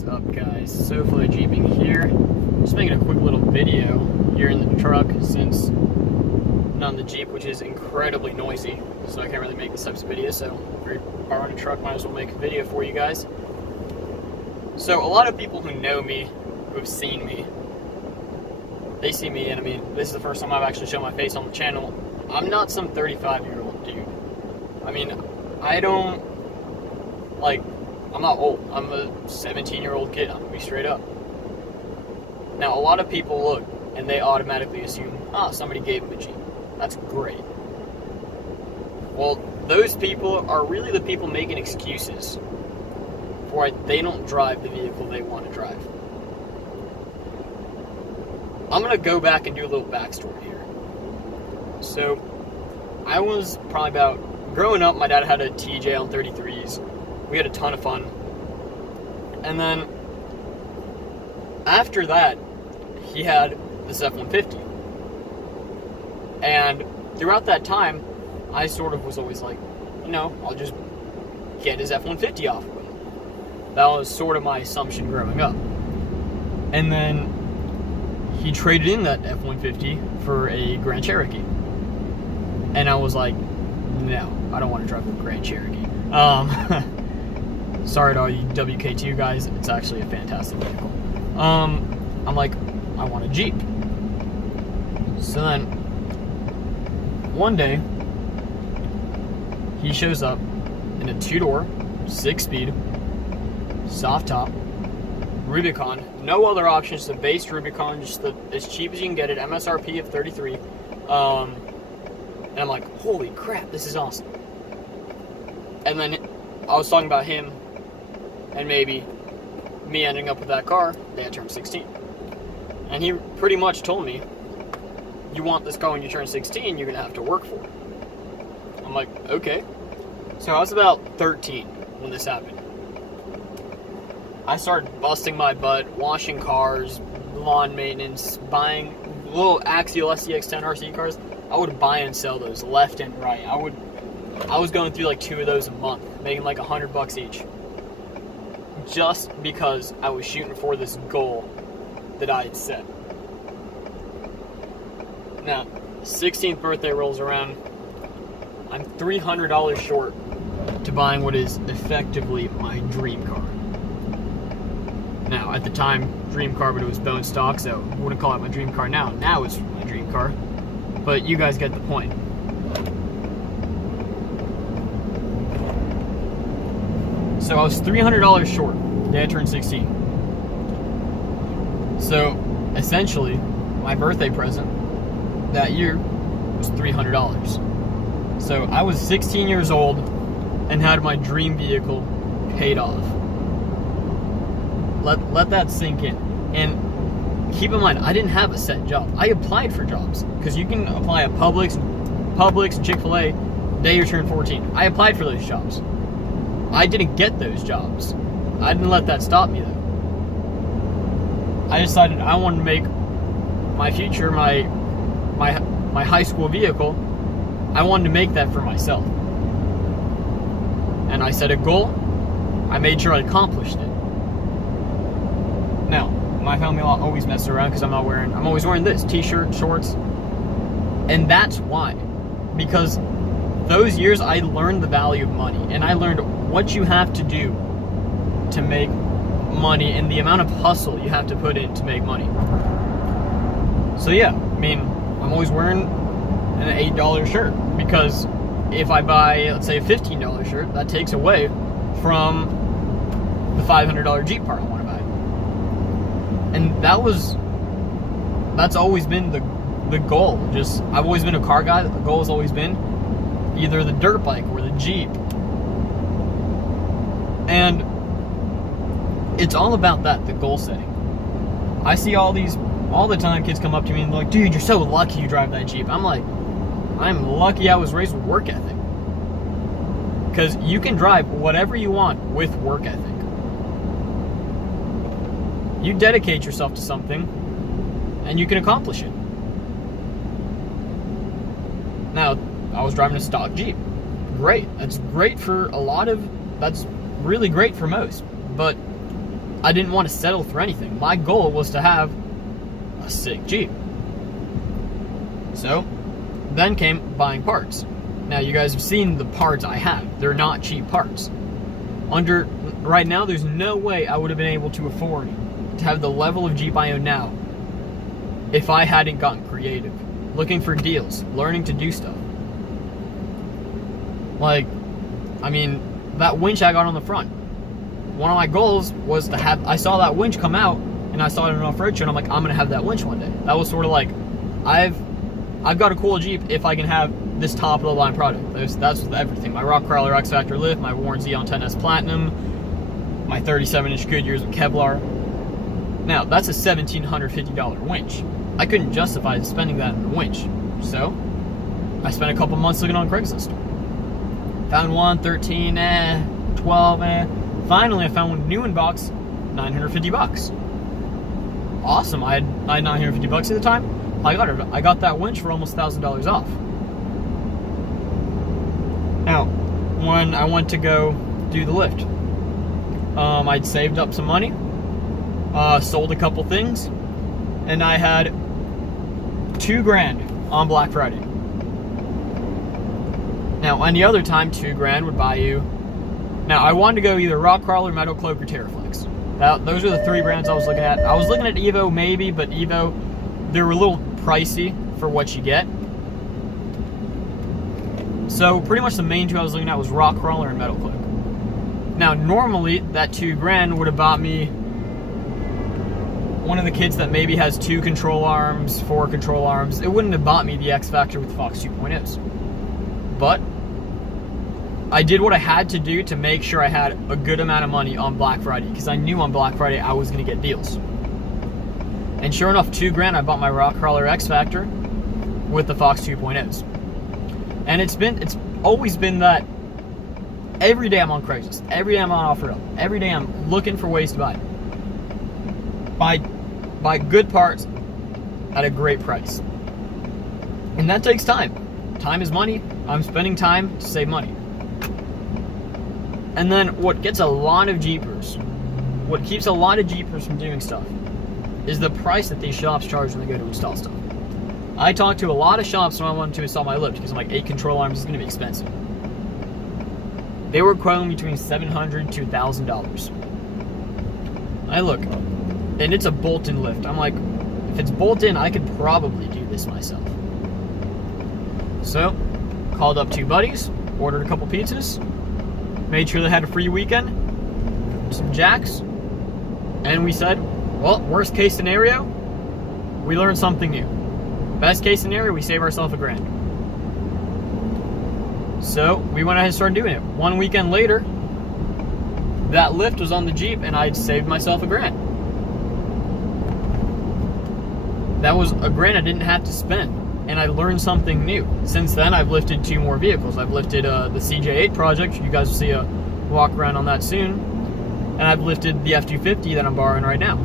is up, guys? SFJ Jeeping here. Just making a quick little video here in the truck since I'm not in the Jeep, which is incredibly noisy, so I can't really make this type of video. So if you're borrowing a truck, might as well make a video for you guys. So a lot of people who know me, who have seen me, they see me, and I mean, this is the first time I've actually shown my face on the channel. I'm not some 35-year-old dude. I mean, I'm not old. I'm a 17-year-old kid. I'm gonna be straight up. Now, a lot of people look and they automatically assume, somebody gave him a Jeep. That's great. Well, those people are really the people making excuses for why they don't drive the vehicle they want to drive. I'm gonna go back and do a little backstory here. So, I was probably growing up, my dad had a TJ on 33s. We had a ton of fun. And then, after that, he had this F-150. And throughout that time, I sort of was always like, I'll just get his F-150 off of him. That was sort of my assumption growing up. And then, he traded in that F-150 for a Grand Cherokee. And I was like, no, I don't want to drive a Grand Cherokee. Sorry to all you WK2 guys, it's actually a fantastic vehicle. I'm like, I want a Jeep. So then, one day, he shows up in a 2-door, 6-speed, soft top, Rubicon. No other options, the base Rubicon, just as cheap as you can get it, MSRP of 33. And I'm like, holy crap, this is awesome. And then I was talking about him and maybe me ending up with that car the day I turned 16. And he pretty much told me, you want this car when you turn 16, you're going to have to work for it. I'm like, okay. So I was about 13 when this happened. I started busting my butt, washing cars, lawn maintenance, buying little Axial SCX-10 RC cars. I would buy and sell those left and right. I was going through like 2 of those a month, making like $100 each. Just because I was shooting for this goal that I had set. Now, 16th birthday rolls around. I'm $300 short to buying what is effectively my dream car. Now, at the time, dream car, but it was bone stock, so I wouldn't call it my dream car now. Now it's my dream car. But you guys get the point. So I was $300 short the day I turned 16. So essentially, my birthday present that year was $300. So I was 16 years old and had my dream vehicle paid off. Let that sink in. And keep in mind, I didn't have a set job. I applied for jobs because you can apply at Publix, and Chick-fil-A the day you turn 14. I applied for those jobs. I didn't get those jobs. I didn't let that stop me though. I decided I wanted to make my future, my high school vehicle, I wanted to make that for myself. And I set a goal. I made sure I accomplished it. Now, my family always messes around because I'm always wearing this, t-shirt, shorts. And that's why. Because those years I learned the value of money, and I learned what you have to do to make money and the amount of hustle you have to put in to make money. So yeah, I mean, I'm always wearing an $8 shirt because if I buy, let's say, a $15 shirt, that takes away from the $500 Jeep part I want to buy. And that's always been the goal. I've always been a car guy. The goal has always been either the dirt bike or the Jeep. And it's all about that, the goal setting. I see all the time kids come up to me and they're like, dude, you're so lucky you drive that Jeep. I'm like, I'm lucky I was raised with work ethic. Because you can drive whatever you want with work ethic. You dedicate yourself to something, and you can accomplish it. Now, I was driving a stock Jeep. Great. That's really great for most. But I didn't want to settle for anything. My goal was to have a sick Jeep. So, then came buying parts. Now, you guys have seen the parts I have. They're not cheap parts. Right now, there's no way I would have been able to afford to have the level of Jeep I own now if I hadn't gotten creative, looking for deals, learning to do stuff. Like, I mean, that winch I got on the front. One of my goals was to have, I saw that winch come out, and I saw it in an off-road show, and I'm like, I'm going to have that winch one day. That was sort of like, I've got a cool Jeep if I can have this top-of-the-line product. That's with everything. My Rock Crawler X-Factor lift, my Warren Xeon 10S Platinum, my 37-inch Goodyears with Kevlar. Now, that's a $1,750 winch. I couldn't justify spending that on a winch. So, I spent a couple months looking on Craigslist. Found one, 13, 12, Finally, I found one new in box, $950. Awesome. I had $950 at the time. I got that winch for almost $1,000 off. Now, when I went to go do the lift, I'd saved up some money, sold a couple things, and I had $2,000 on Black Friday. Now, any other time, $2,000 would buy you. Now, I wanted to go either Rock Crawler, Metal Cloak, or TerraFlex. Those are the three brands I was looking at. I was looking at Evo maybe, but Evo, they were a little pricey for what you get. So pretty much the main two I was looking at was Rock Crawler and Metal Cloak. Now normally that $2,000 would have bought me one of the kits that maybe has 2 control arms, 4 control arms. It wouldn't have bought me the X-Factor with Fox 2.0s. But I did what I had to do to make sure I had a good amount of money on Black Friday, because I knew on Black Friday I was going to get deals. And sure enough, $2,000, I bought my Rock Crawler X-Factor with the Fox 2.0s. And it's always been that every day I'm on Craigslist, every day I'm on OfferUp, every day I'm looking for ways to buy good parts at a great price. And that takes time. Time is money. I'm spending time to save money. And then what gets a lot of Jeepers, what keeps a lot of Jeepers from doing stuff, is the price that these shops charge when they go to install stuff. I talked to a lot of shops when I wanted to install my lift, because I'm like, 8 control arms is going to be expensive. They were quoting between $700 to $1,000. I look, and it's a bolt-in lift. I'm like, if it's bolt-in, I could probably do this myself. So, called up 2 buddies, ordered a couple pizzas, made sure they had a free weekend, some jacks, and we said, well, worst case scenario, we learned something new. Best case scenario, we save ourselves $1,000. So we went ahead and started doing it. One weekend later, that lift was on the Jeep, and I'd saved myself $1,000. That was $1,000 I didn't have to spend, and I learned something new. Since then, I've lifted 2 more vehicles. I've lifted the CJ8 project. You guys will see a walk around on that soon. And I've lifted the F250 that I'm borrowing right now.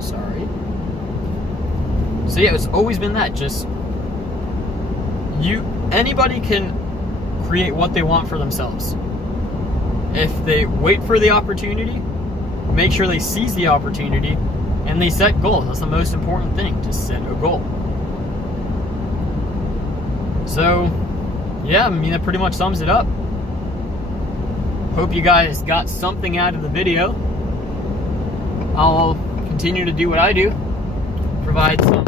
Sorry. So yeah, it's always been that. Just anybody can create what they want for themselves. If they wait for the opportunity, make sure they seize the opportunity, and they set goals. That's the most important thing, to set a goal. So, yeah, I mean, that pretty much sums it up. Hope you guys got something out of the video. I'll continue to do what I do. Provide some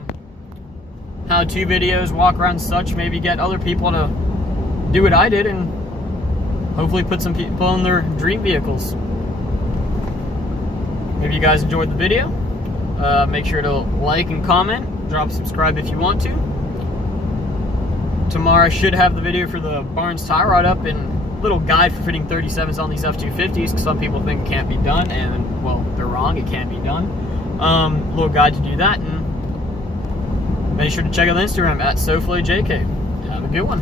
how-to videos, walk around and such, maybe get other people to do what I did, and hopefully put some people in their dream vehicles. If you guys enjoyed the video, make sure to like and comment, drop subscribe if you want to. Tomorrow I should have the video for the Barnes tie rod up, and a little guide for fitting 37s on these F250s, because some people think it can't be done, and well, they're wrong, it can be done. Little guide to do that, and make sure to check out the Instagram at SFJ JK. Have a good one.